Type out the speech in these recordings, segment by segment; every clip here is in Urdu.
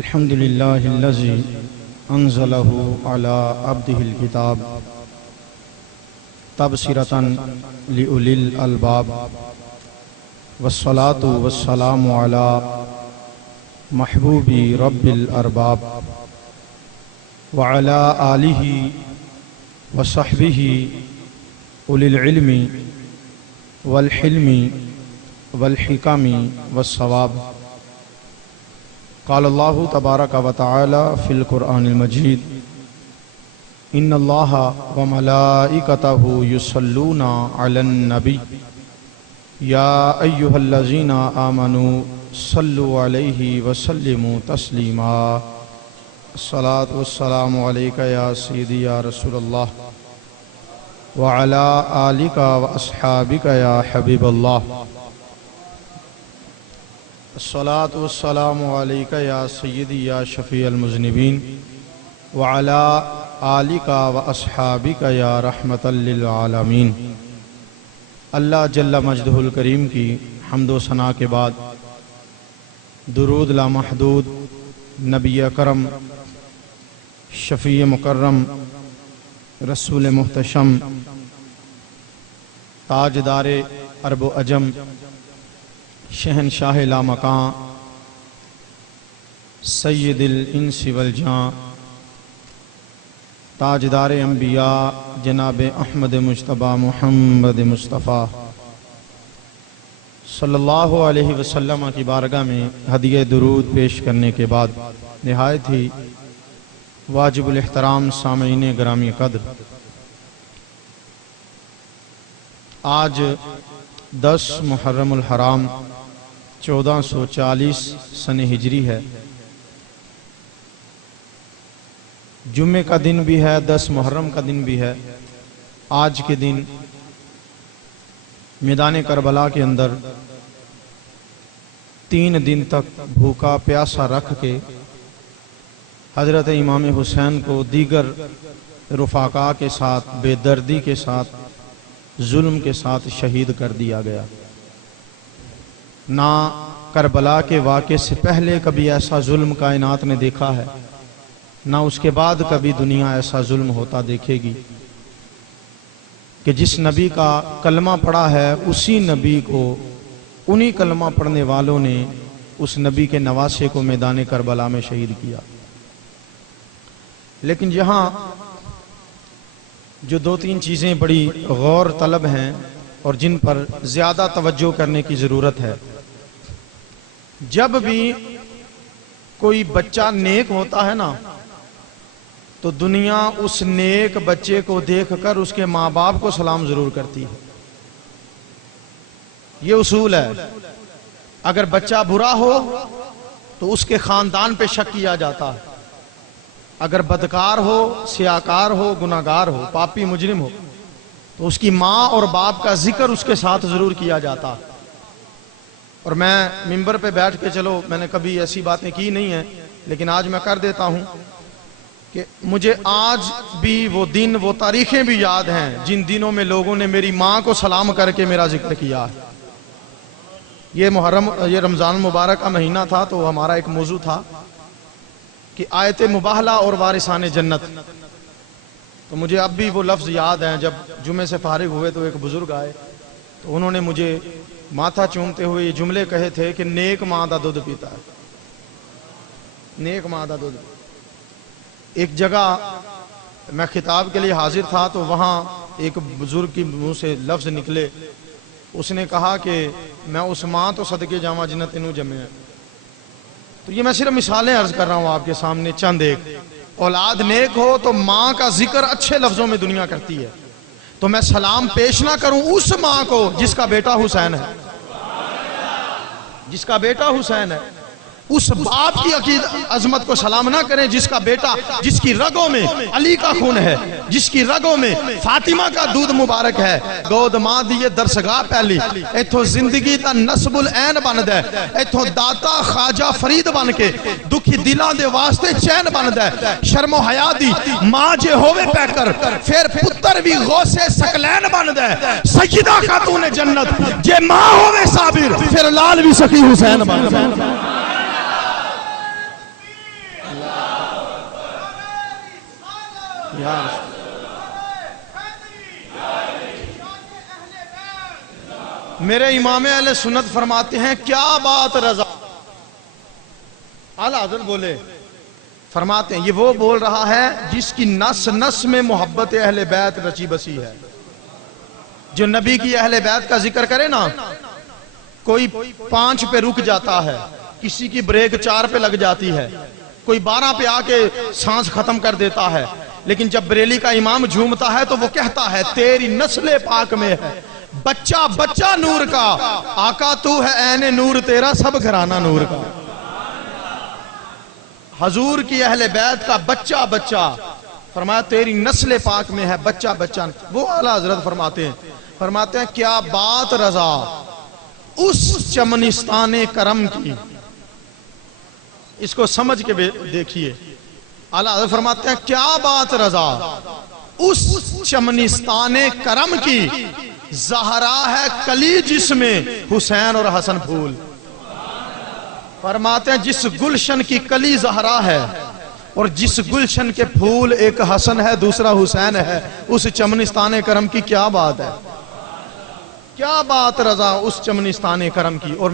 الحمد لله الذي أنزله على عبده الكتاب تبصرة لأولي الألباب والصلاة والسلام على محبوب رب الأرباب وعلى آله وصحبه أولي العلم والحلم والحكم والصواب. قال الله تبارك وتعالى في القرآن المجيد: إن الله وملائكته يصلون على النبي يا أيها الذين آمنوا صلوا عليه وسلموا تسليما. الصلاة والسلام عليك يا سيدي يا رسول الله وعلى آلك وأصحابك يا حبيب الله. الصلاة والسلام عليك يا سيدي يا شفيع المذنبين وعلى آلك وأصحابك يا رحمة للعالمين. اللہ جل مجدہ الکریم کی حمد و ثنا کے بعد درود لامحدود نبی اکرم شفیع مکرم رسول محتشم تاجدار عرب و عجم شہنشاہ لامکاں سید الانس والجاں تاجدار انبیاء جناب احمد مجتبی محمد مصطفیٰ صلی اللہ علیہ وسلم کی بارگاہ میں ہدیہ درود پیش کرنے کے بعد نہایت ہی واجب الاحترام سامعین گرامی قدر، آج 10 محرم الحرام 1440 سن ہجری ہے. جمعے کا دن بھی ہے، 10 محرم کا دن بھی ہے. آج کے دن میدان کربلا کے اندر 3 دن تک بھوکا پیاسا رکھ کے حضرت امام حسین کو دیگر رفاقا کے ساتھ بے دردی کے ساتھ ظلم کے ساتھ شہید کر دیا گیا. نہ کربلا کے واقعے سے پہلے کبھی ایسا ظلم کائنات نے دیکھا ہے، نہ اس کے بعد کبھی دنیا ایسا ظلم ہوتا دیکھے گی کہ جس نبی کا کلمہ پڑھا ہے اسی نبی کو انہی کلمہ پڑھنے والوں نے اس نبی کے نواسے کو میدان کربلا میں شہید کیا. لیکن یہاں جو 2-3 چیزیں بڑی غور طلب ہیں اور جن پر زیادہ توجہ کرنے کی ضرورت ہے. جب بھی کوئی بچہ نیک ہوتا ہے نا تو دنیا اس نیک بچے کو دیکھ کر اس کے ماں باپ کو سلام ضرور کرتی ہے. یہ اصول ہے. اگر بچہ برا ہو تو اس کے خاندان پہ شک کیا جاتا ہے. اگر بدکار ہو، سیاکار ہو، گناہگار ہو، پاپی مجرم ہو تو اس کی ماں اور باپ کا ذکر اس کے ساتھ ضرور کیا جاتا. اور میں ممبر پہ بیٹھ کے، چلو میں نے کبھی ایسی باتیں کی نہیں ہیں لیکن آج میں کر دیتا ہوں کہ مجھے آج بھی وہ دن، وہ تاریخیں بھی یاد ہیں جن دنوں میں لوگوں نے میری ماں کو سلام کر کے میرا ذکر کیا. یہ رمضان مبارک کا مہینہ تھا تو ہمارا ایک موضوع تھا کہ آیت مباہلہ اور وارثان جنت. تو مجھے اب بھی وہ لفظ یاد ہیں. جب جمعے سے فارغ ہوئے تو ایک بزرگ آئے تو انہوں نے مجھے ماتھا چومتے ہوئے یہ جملے کہے تھے کہ نیک ماں دا دودھ پیتا ہے، نیک ماں دا دودھ. ایک جگہ میں خطاب کے لیے حاضر تھا تو وہاں ایک بزرگ کی منہ سے لفظ نکلے. اس نے کہا کہ میں اس ماں تو صدقے جاواں جنت انہوں جمع ہے. تو یہ میں صرف مثالیں عرض کر رہا ہوں آپ کے سامنے چند ایک. اولاد نیک ہو تو ماں کا ذکر اچھے لفظوں میں دنیا کرتی ہے. تو میں سلام پیش نہ کروں اس ماں کو جس کا بیٹا حسین ہے، جس کا بیٹا حسین ہے. اس باپ کی عظمت کو سلام نہ کریں جس کا بیٹا، جس کی رگوں میں علی کا خون ہے، جس کی رگوں میں فاطمہ کا دودھ مبارک ہے. گود ماں دیئے درسگاہ پہلی ایتھوں زندگی تا نصب العین بن دے، ایتھوں داتا خواجہ فرید بن کے دکھی دلان دے واسطے چین بن دے. شرم و حیا دی ماں جے ہوئے پہ کر پھر پتر بھی غوث ثقلین بن دے. سیدہ خاتون جنت جے ماں ہوئے صابر پھر لال بھی سخی حسین بن دے. یا رسول میرے امام اہل سنت فرماتے ہیں کیا بات رضا. اعلیٰ حضرت بولے فرماتے ہیں یہ وہ بول رہا ہے جس کی نس نس میں محبت اہل بیت رچی بسی ہے. جو نبی کی اہل بیت کا ذکر کرے نا، کوئی 5 پہ رک جاتا ہے، کسی کی بریک 4 پہ لگ جاتی ہے، کوئی 12 پہ آ کے سانس ختم کر دیتا ہے، لیکن جب بریلی کا امام جھومتا ہے تو وہ کہتا ہے تیری نسل پاک میں ہے بچہ بچہ نور کا، آقا تو ہے عین نور تیرا سب گھرانہ نور کا. حضور کی اہل بیت کا بچہ بچہ، فرمایا تیری نسل پاک میں ہے بچہ بچہ. وہ اعلیٰ حضرت فرماتے ہیں کیا بات رضا اس چمنستان کرم کی. اس کو سمجھ کے دیکھیے. اعلیٰ حضرت فرماتے ہیں کیا بات رضا اس چمنستان کرم کی، زہرا ہے کلی جس میں حسین اور حسن پھول. فرماتے ہیں جس گلشن کی کلی زہرا ہے اور جس گلشن کے پھول ایک حسن ہے دوسرا حسین ہے، اس چمنستان کرم کی کیا بات ہے. کیا بات رضا اس چمنستان کرم کی. اور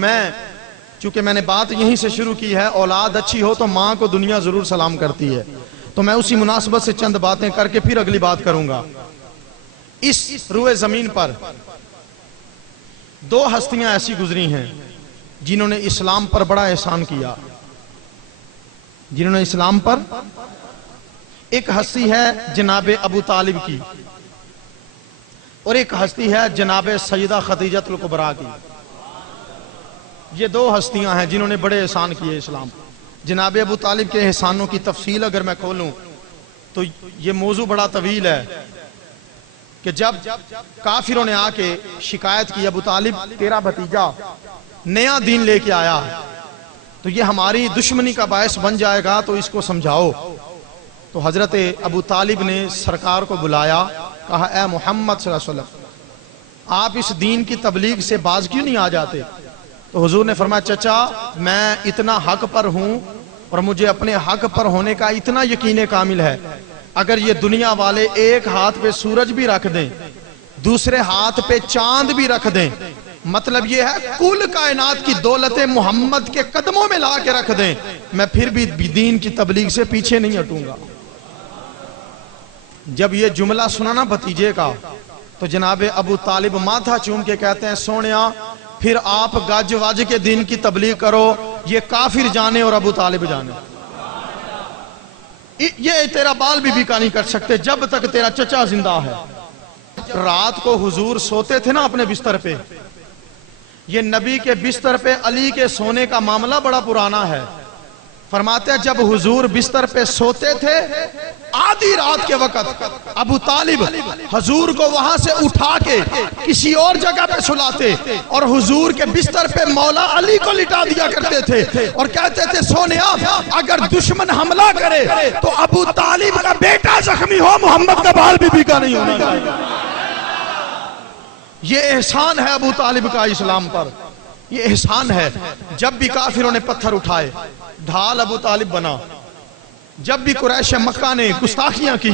چونکہ میں نے بات یہیں سے شروع کی ہے، اولاد اچھی ہو تو ماں کو دنیا ضرور سلام کرتی ہے، تو میں اسی مناسبت سے چند باتیں کر کے پھر اگلی بات کروں گا. اس روئے زمین پر 2 ہستیاں ایسی گزری ہیں جنہوں نے اسلام پر بڑا احسان کیا. جنہوں نے اسلام پر، ایک ہستی ہے جناب ابو طالب کی اور ایک ہستی ہے جناب سیدہ خدیجہ الکبریٰ کی. یہ 2 ہستیاں ہیں جنہوں نے بڑے احسان کیے اسلام. جناب ابو طالب کے احسانوں کی تفصیل اگر میں کھولوں تو یہ موضوع بڑا طویل ہے کہ جب کافروں نے آ کے شکایت کی ابو طالب تیرا بھتیجا نیا دین لے کے آیا تو یہ ہماری دشمنی کا باعث بن جائے گا، تو اس کو سمجھاؤ. تو حضرت ابو طالب نے سرکار کو بلایا، کہا اے محمد صلی اللہ علیہ وسلم آپ اس دین کی تبلیغ سے باز کیوں نہیں آ جاتے. تو حضور نے فرمایا چچا میں اتنا حق پر ہوں اور مجھے اپنے حق پر ہونے کا اتنا یقین کامل ہے، اگر یہ دنیا والے ایک ہاتھ پہ سورج بھی رکھ دیں دوسرے ہاتھ پہ چاند بھی رکھ دیں، مطلب یہ ہے کل کائنات کی دولت محمد کے قدموں میں لا کے رکھ دیں، میں پھر بھی دین کی تبلیغ سے پیچھے نہیں ہٹوں گا. جب یہ جملہ سنا نا بھتیجے کا تو جناب ابو طالب ماتھا چوم کے کہتے ہیں سونیا پھر آپ گج وج کے دین کی تبلیغ کرو، یہ کافر جانے اور ابو طالب جانے. یہ تیرا بال بھی کا نہیں کر سکتے جب تک تیرا چچا زندہ ہے. رات کو حضور سوتے تھے نا اپنے بستر پہ، یہ نبی کے بستر پہ علی کے سونے کا معاملہ بڑا پرانا ہے. فرماتے ہیں جب حضور بستر پہ سوتے تھے آدھی رات کے وقت ابو طالب حضور کو وہاں سے اٹھا کے کسی اور جگہ پہ سلاتے اور حضور کے بستر پہ مولا علی کو لٹا دیا کرتے تھے اور کہتے تھے سونیا اگر دشمن حملہ کرے تو ابو طالب کا بیٹا زخمی ہو محمد کا بال بھی کا نہیں ہونا. یہ احسان ہے ابو طالب کا اسلام پر، یہ احسان ہے. جب بھی کافروں نے پتھر اٹھائے ڈھال ابو طالب بنا، جب بھی قریش مکہ نے گستاخیاں کی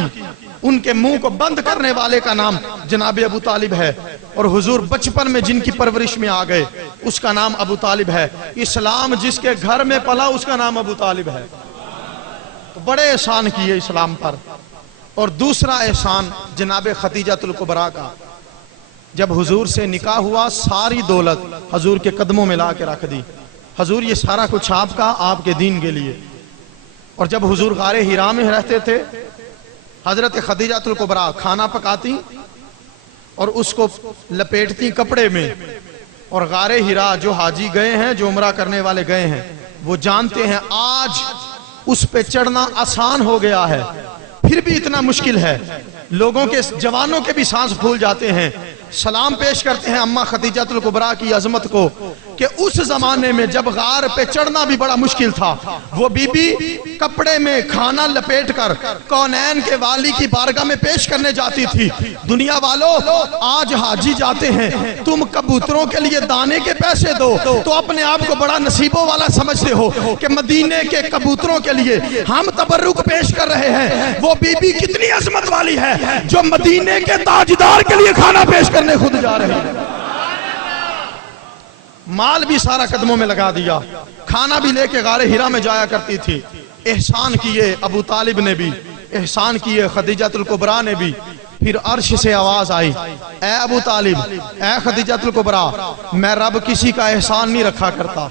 ان کے منہ کو بند کرنے والے کا نام جناب ابو طالب ہے، اور حضور بچپن میں جن کی پرورش میں آ گئے اس کا نام ابو طالب ہے. اسلام جس کے گھر میں پلا اس کا نام ابو طالب ہے. تو بڑے احسان کیے اسلام پر. اور دوسرا احسان جناب خدیجہ الکبریٰ کا، جب حضور سے نکاح ہوا ساری دولت حضور کے قدموں میں لا کے رکھ دی. حضور یہ سارا کچھ آپ کا، آپ کے دین کے لیے. اور جب حضور غار ہرا میں رہتے تھے حضرت خدیجہ الکبریٰ کھانا پکاتی اور اس کو لپیٹتی کپڑے میں، اور غار ہرا جو حاجی گئے ہیں جو عمرہ کرنے والے گئے ہیں وہ جانتے ہیں آج اس پہ چڑھنا آسان ہو گیا ہے، پھر بھی اتنا مشکل ہے، لوگوں کے جوانوں کے بھی سانس پھول جاتے ہیں. سلام پیش کرتے ہیں اماں خدیجہ الکبریٰ کی عظمت کو کہ اس زمانے میں جب غار پہ چڑھنا بھی بڑا مشکل تھا، وہ بی بی کپڑے میں کھانا لپیٹ کر کونین کے والی کی بارگاہ میں پیش کرنے جاتی تھی۔ دنیا والوں، آج حاجی جاتے ہیں، تم کبوتروں کے لیے دانے کے پیسے دو تو اپنے آپ کو بڑا نصیبوں والا سمجھتے ہو کہ مدینے کے کبوتروں کے لیے ہم تبرک پیش کر رہے ہیں۔ وہ بی بی کتنی عظمت والی ہے جو مدینے کے تاجدار کے لیے کھانا پیش کرنے خود جا رہے ہیں۔ مال بھی سارا قدموں میں لگا دیا، کھانا بھی لے کے غار ہرا میں جایا کرتی تھی۔ احسان کیے ابو طالب نے بھی، احسان کیے خدیجہ الکبریٰ نے بھی۔ پھر عرش سے آواز آئی، اے ابو طالب، اے خدیجہ الکبریٰ، میں رب کسی کا احسان نہیں رکھا کرتا،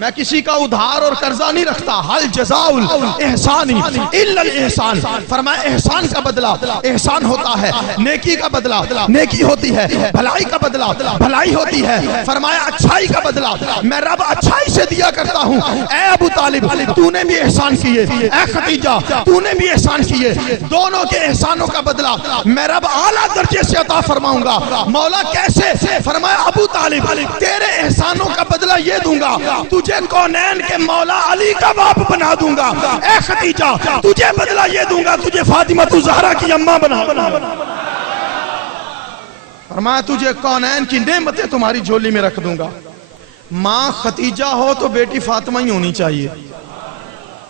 میں کسی کا ادھار اور قرضہ نہیں رکھتا۔ حل جزاء الاحسان الا الاحسان، فرمایا احسان کا بدلہ احسان ہوتا ہے، نیکی کا بدلہ نیکی ہوتی ہے، بھلائی کا بدلہ بھلائی ہوتی ہے۔ فرمایا اچھائی کا بدلہ میں رب اچھائی سے دیا کرتا ہوں۔ اے ابو طالب، تو نے بھی احسان کیے، اے خدیجہ تو نے بھی احسان کیے، دونوں کے احسانوں کا بدلہ میں رب اعلیٰ درجے سے عطا فرماؤں گا۔ مولا کیسے؟ فرمایا ابو طالب، تیرے احسانوں کا بدلہ یہ دوں گا، تجھے کونین کے مولا علی کا باپ بنا دوں گا۔ اے خدیجہ، تجھے بدلہ یہ دوں گا، تجھے فاطمہ الزہرا کی اماں بنا۔ فرمایا تجھے کونین کی نعمتیں تمہاری جھولی میں رکھ دوں گا۔ ماں خدیجہ ہو تو بیٹی فاطمہ ہی ہونی چاہیے،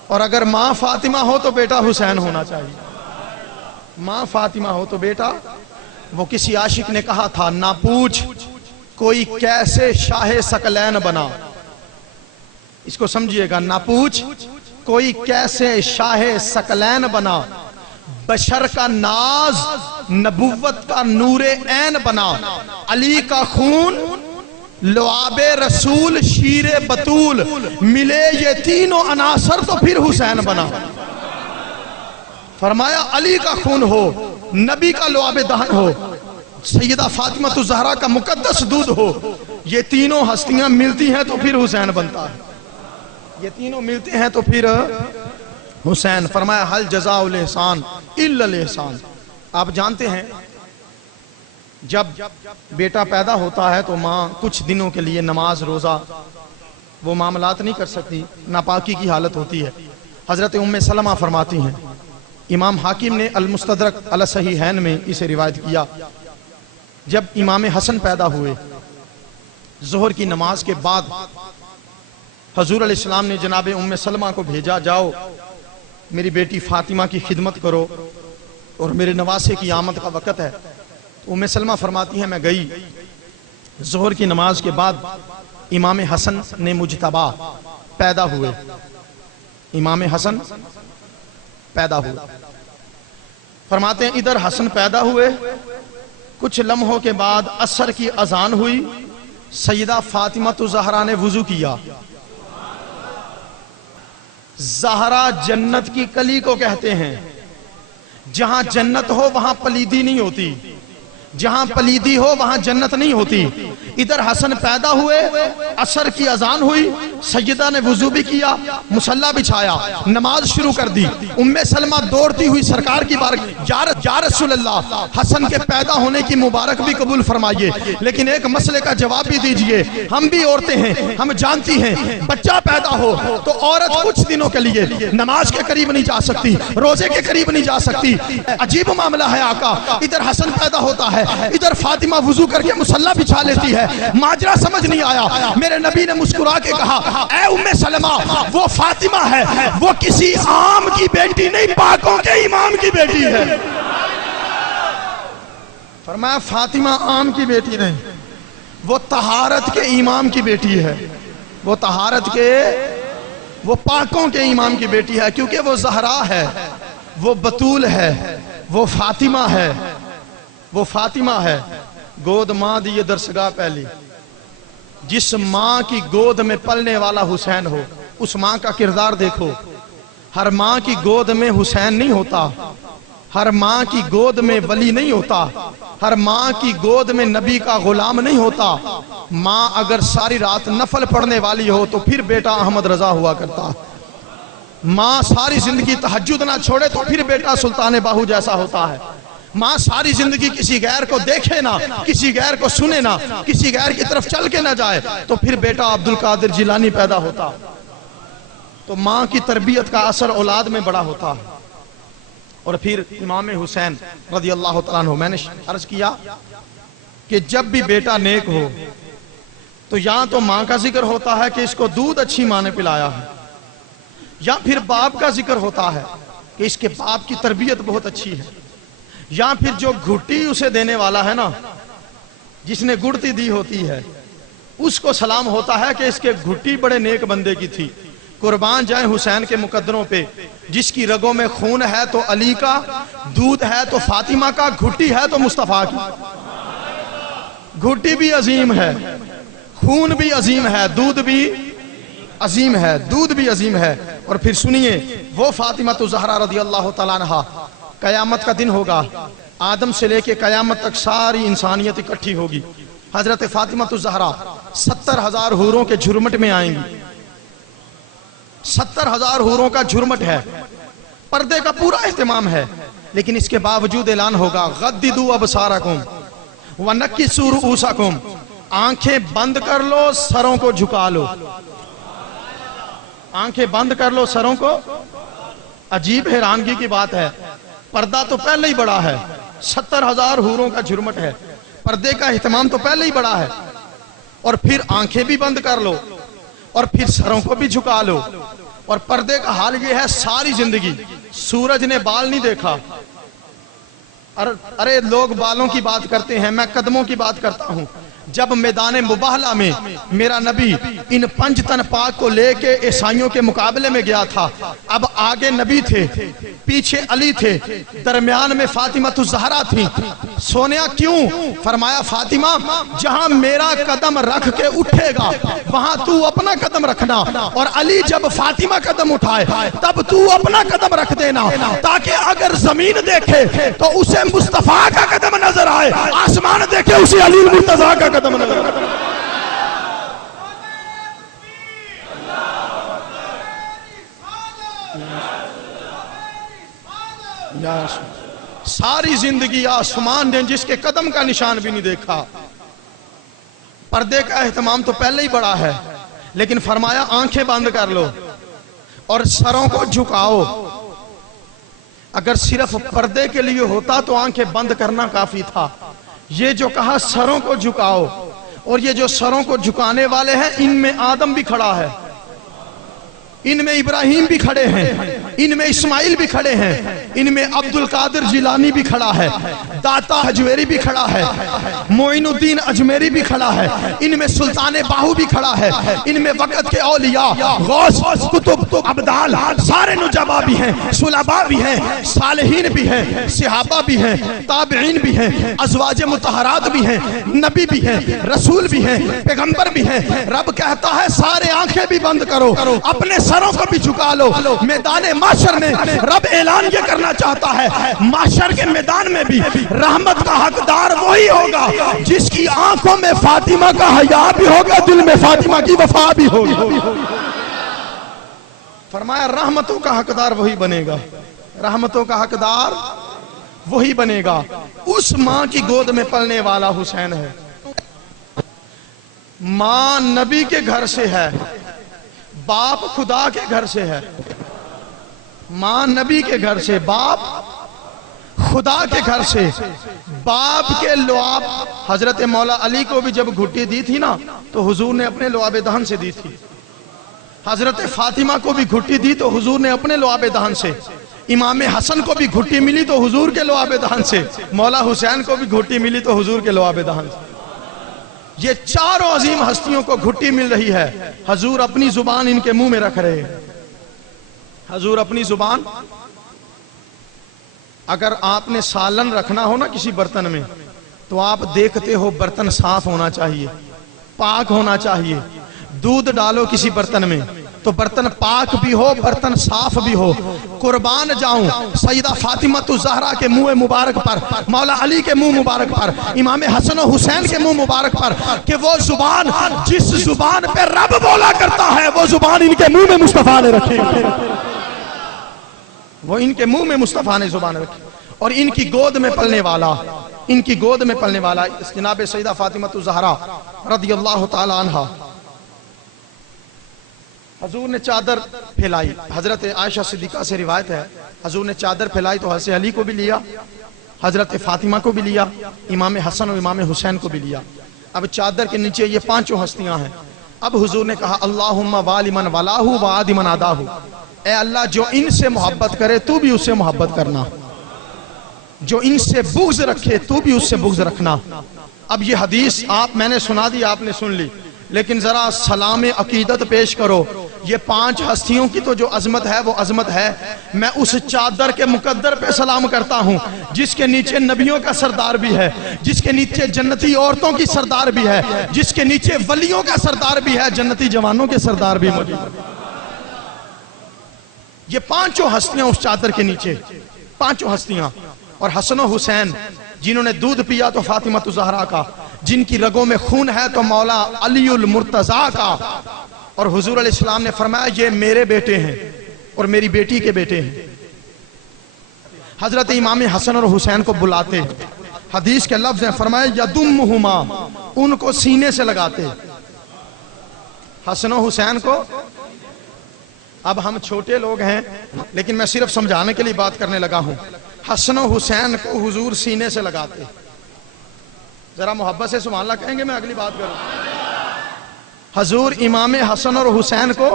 اور اگر ماں فاطمہ ہو تو بیٹا حسین ہونا چاہیے۔ ماں فاطمہ ہو تو بیٹا، وہ کسی عاشق نے کہا تھا، نہ پوچھ کوئی کیسے شاہ ثقلین بنا۔ اس کو سمجھئے گا، نہ پوچھ کوئی کیسے شاہ ثقلین بنا، بشر کا ناز نبوت کا نور عین بنا، علی کا خون لعاب رسول شیر بطول، ملے یہ تینوں عناصر تو پھر حسین بنا۔ فرمایا علی کا خون ہو، نبی کا لعاب دہن ہو، سیدہ فاطمہ الزہرا کا مقدس دودھ ہو، یہ تینوں ہستیاں ملتی ہیں تو پھر حسین بنتا ہے، یہ تینوں ملتے ہیں تو پھر حسین۔ فرمایا حل جزاء الاحسان الا الاحسان۔ آپ جانتے ہیں جب بیٹا پیدا ہوتا ہے تو ماں کچھ دنوں کے لیے نماز روزہ وہ معاملات نہیں کر سکتی، ناپاکی کی حالت ہوتی ہے۔ حضرت ام سلمہ فرماتی ہیں، امام حاکم نے المستدرک علی الصحیحین میں اسے روایت کیا، جب امام حسن پیدا ہوئے، ظہر کی نماز کے بعد حضور علیہ السلام نے جناب ام سلمہ کو بھیجا، جاؤ میری بیٹی فاطمہ کی خدمت کرو اور میرے نواسے کی آمد کا وقت ہے۔ ام سلمہ فرماتی ہیں، میں گئی، ظہر کی نماز کے بعد امام حسن نے مجتبی پیدا ہوئے، امام حسن پیدا ہوئے۔ فرماتے ہیں ادھر حسن پیدا ہوئے، کچھ لمحوں کے بعد عصر کی اذان ہوئی، سیدہ فاطمہ الزہرا نے وضو کیا۔ زہرا جنت کی کلی کو کہتے ہیں، جہاں جنت ہو وہاں پلیدی نہیں ہوتی، جہاں پلیدی ہو وہاں جنت نہیں ہوتی۔ ادھر حسن پیدا ہوئے، عصر کی اذان ہوئی، سیدہ نے وضو بھی کیا، مصلی بچھایا، نماز شروع کر دی۔ ام سلمہ دوڑتی ہوئی سرکار کی بارگاہ، یا رسول اللہ، حسن کے پیدا ہونے کی مبارک بھی قبول فرمائیے، لیکن ایک مسئلے کا جواب بھی دیجئے۔ ہم بھی عورتیں ہیں، ہم جانتی ہیں بچہ پیدا ہو تو عورت کچھ دنوں کے لیے نماز کے قریب نہیں جا سکتی، روزے کے قریب نہیں جا سکتی۔ عجیب معاملہ ہے آقا، ادھر حسن پیدا ہوتا ہے، ادھر فاطمہ وضو کر کے مصلی بچھا لیتی ہے، ماجرا سمجھ نہیں آیا۔ میرے نبی نے مسکرا کے کہا، اے ام سلمہ، وہ فاطمہ ہے، وہ کسی عام کی بیٹی نہیں، پاکوں کے امام کی بیٹی ہے۔ فرمایا فاطمہ عام کی بیٹی نہیں، وہ طہارت کے امام کی بیٹی ہے، وہ طہارت کے، وہ پاکوں کے امام کی بیٹی ہے، کیونکہ وہ زہرا ہے، وہ بطول ہے، وہ فاطمہ ہے، وہ فاطمہ ہے۔ گود ماں دیے درسگاہ پہلی، جس ماں کی گود میں پلنے والا حسین ہو، اس ماں کا کردار دیکھو۔ ہر ماں کی گود میں حسین نہیں ہوتا، ہر ماں کی گود میں ولی نہیں ہوتا، ہر ماں کی گود میں نبی کا غلام نہیں ہوتا۔ ماں اگر ساری رات نفل پڑھنے والی ہو تو پھر بیٹا احمد رضا ہوا کرتا، ماں ساری زندگی تہجد نہ چھوڑے تو پھر بیٹا سلطان باہو جیسا ہوتا ہے۔ ماں ساری زندگی کسی غیر کو دیکھے نہ، کسی غیر کو سنے نہ، کسی غیر کی طرف چل کے نہ جائے، تو پھر بیٹا عبدالقادر جیلانی پیدا ہوتا۔ تو ماں کی تربیت کا اثر اولاد میں بڑا ہوتا ہے۔ اور پھر امام حسین رضی اللہ تعالیٰ عنہ، میں نے عرض کیا کہ جب بھی بیٹا نیک ہو تو یا تو ماں کا ذکر ہوتا ہے کہ اس کو دودھ اچھی ماں نے پلایا ہے، یا پھر باپ کا ذکر ہوتا ہے کہ اس کے باپ کی تربیت بہت اچھی ہے، یا پھر جو گھٹی اسے دینے والا ہے نا، جس نے گڑتی دی ہوتی ہے، اس کو سلام ہوتا ہے کہ اس کے گھٹی بڑے نیک بندے کی تھی۔ قربان جائیں حسین کے مقدروں پہ، جس کی رگوں میں خون ہے تو علی کا، دودھ ہے تو فاطمہ کا، گھٹی ہے تو مصطفیٰ کی۔ گھٹی بھی عظیم ہے، خون بھی عظیم ہے، دودھ بھی عظیم ہے، دودھ بھی عظیم ہے۔ اور پھر سنیے، وہ فاطمہ الزہرا رضی اللہ تعالیٰ عنہ، قیامت کا دن ہوگا، آدم سے لے کے قیامت تک ساری انسانیت اکٹھی ہوگی۔ حضرت فاطمہ الزہرا 70,000 حوروں کے جھرمٹ میں آئیں گی۔ 70,000 حوروں کا جھرمٹ ہے، پردے کا پورا اہتمام ہے، لیکن اس کے باوجود اعلان ہوگا غددوا ابصارکم ونکسوا رؤوسکم، آنکھیں بند کر لو، سروں کو جھکا لو۔ آنکھیں بند کر لو، سروں کو۔ عجیب حیرانگی کی بات ہے، پردہ تو پہلے ہی بڑا ہے، 70,000 حوروں کا جھرمٹ ہے، پردے کا اہتمام تو پہلے ہی بڑا ہے، اور پھر آنکھیں بھی بند کر لو، اور پھر سروں کو بھی جھکا لو۔ اور پردے کا حال یہ ہے، ساری زندگی سورج نے بال نہیں دیکھا۔ ارے لوگ بالوں کی بات کرتے ہیں، میں قدموں کی بات کرتا ہوں۔ جب میدان مباہلہ میں میرا نبی ان 5 تن پاک کو لے کے عیسائیوں کے مقابلے میں گیا تھا، اب آگے نبی تھے، پیچھے علی تھے، درمیان میں فاطمہ الزہرا تھی۔ سونیا کیوں؟ فرمایا فاطمہ جہاں میرا قدم رکھ کے اٹھے گا وہاں تو اپنا قدم رکھنا، اور علی جب فاطمہ قدم اٹھائے تب تو اپنا قدم رکھ دینا، تاکہ اگر زمین دیکھے تو اسے مصطفیٰ کا قدم نظر آئے، آسمان دیکھے اسے علی المرتضیٰ کا قدم نظر آئے۔ ساری زندگی آسمان نے جس کے قدم کا نشان بھی نہیں دیکھا۔ پردے کا اہتمام تو پہلے ہی بڑا ہے، لیکن فرمایا آنکھیں بند کر لو اور سروں کو جھکاؤ۔ اگر صرف پردے کے لیے ہوتا تو آنکھیں بند کرنا کافی تھا، یہ جو کہا سروں کو جھکاؤ، اور یہ جو سروں کو جھکانے والے ہیں ان میں آدم بھی کھڑا ہے، ان میں ابراہیم بھی کھڑے ہیں، ان میں اسماعیل بھی کھڑے ہیں، ان میں عبدالقادر جیلانی بھی کھڑا ہے، داتا حجویری بھی کھڑا ہے، معین الدین اجمیری بھی کھڑا ہے، ان میں سلطان باہو بھی کھڑا ہے، ان میں وقت کے اولیاء، غوث، کتب، ابدال، سارے نجبا بھی ہیں، صلباء بھی ہیں، صالحین بھی ہیں، صحابہ بھی ہیں، تابعین بھی ہیں، ازواج مطہرات بھی ہیں، نبی بھی ہیں، رسول بھی ہیں، پیغمبر بھی ہیں۔ رب کہتا ہے سارے آنکھیں بھی بند کرو، اپنے سروں کو بھی جھکا لو۔ میدان معاشر میں رب اعلان یہ کرنا چاہتا ہے، معاشر کے میدان میں بھی رحمت کا حقدار وہی ہوگا جس کی آنکھوں میں فاطمہ کا حیا بھی ہوگا، دل میں فاطمہ کی وفا بھی ہوگی۔ فرمایا رحمتوں کا حقدار وہی بنے گا، رحمتوں کا حقدار وہی بنے گا۔ اس ماں کی گود میں پلنے والا حسین ہے۔ ماں نبی کے گھر سے ہے، باپ خدا کے گھر سے ہے۔ ماں نبی کے گھر سے، باپ خدا کے گھر سے۔ باپ کے لعاب حضرت مولا علی کو بھی جب گھٹی دی تھی نا تو حضور نے اپنے لعاب دہن سے دی تھی۔ حضرت فاطمہ کو بھی گھٹی دی تو حضور نے اپنے لعاب دہن سے۔ امام حسن کو بھی گھٹی ملی تو حضور کے لعاب دہن سے۔ مولا حسین کو بھی گھٹی ملی تو حضور کے لعاب دہن سے۔ یہ چاروں عظیم ہستیوں کو گھٹی مل رہی ہے، حضور اپنی زبان ان کے منہ میں رکھ رہے ہیں۔ حضور اپنی زبان، اگر آپ نے سالن رکھنا ہو نا کسی برتن میں تو آپ دیکھتے ہو برتن صاف ہونا چاہیے، پاک ہونا چاہیے۔ دودھ ڈالو کسی برتن میں تو برتن پاک بھی ہو، برتن صاف بھی ہو۔ قربان جاؤں سیدہ فاطمہ الزہرا کے منہ مبارک پر، مولا علی کے منہ مبارک پر، امام حسن و حسین کے منہ مبارک پر، کہ وہ زبان جس زبان پہ رب بولا کرتا ہے وہ زبان ان کے منہ میں مصطفیٰ نے رکھی، وہ ان کے منہ میں مصطفیٰ نے زبان رکھی۔ اور ان کی گود میں پلنے والا، ان کی گود میں پلنے والا جناب سیدہ فاطمہ الزہرا رضی اللہ تعالی عنہا، حضور نے چادر پھیلائی. حضرت عائشہ صدیقہ سے روایت ہے حضور نے چادر پھیلائی تو حضرت علی کو بھی لیا، حضرت فاطمہ کو بھی لیا، امام حسن اور امام حسین کو بھی لیا. اب چادر کے نیچے یہ پانچوں ہستیاں ہیں. اب حضور نے کہا اللہم والی من ولاہو وعادی من عداہو، اے اللہ جو ان سے محبت کرے تو بھی اس سے محبت کرنا، جو ان سے بغض رکھے تو بھی اس سے بغض رکھنا. اب یہ حدیث میں نے سنا دی، آپ نے سن لی، لیکن ذرا سلام عقیدت پیش کرو. یہ پانچ ہستیوں کی تو جو عظمت ہے وہ عظمت ہے. میں اس چادر کے مقدر پہ سلام کرتا ہوں جس کے نیچے نبیوں کا سردار بھی ہے، جس کے نیچے جنتی عورتوں کی سردار بھی ہے، جس کے نیچے ولیوں کا سردار بھی ہے، جنتی جوانوں کے سردار بھی موجود. یہ پانچوں ہستیاں اس چادر کے نیچے، پانچوں ہستیاں. اور حسن و حسین جنہوں نے دودھ پیا تو فاطمہ الزہرا کا، جن کی رگوں میں خون ہے تو مولا علی المرتضیٰ کا. اور حضور علیہ السلام نے فرمایا یہ میرے بیٹے ہیں اور میری بیٹی کے بیٹے ہیں. حضرت امام حسن اور حسین کو بلاتے، حدیث کے لفظ ہیں، فرمایا یدمہما، ان کو سینے سے لگاتے. حسن و حسین کو، اب ہم چھوٹے لوگ ہیں لیکن میں صرف سمجھانے کے لیے بات کرنے لگا ہوں. حسن و حسین کو حضور سینے سے لگاتے. ذرا محبت سے سبحان اللہ کہیں گے، میں اگلی بات کروں. حضور امام حسن اور حسین کو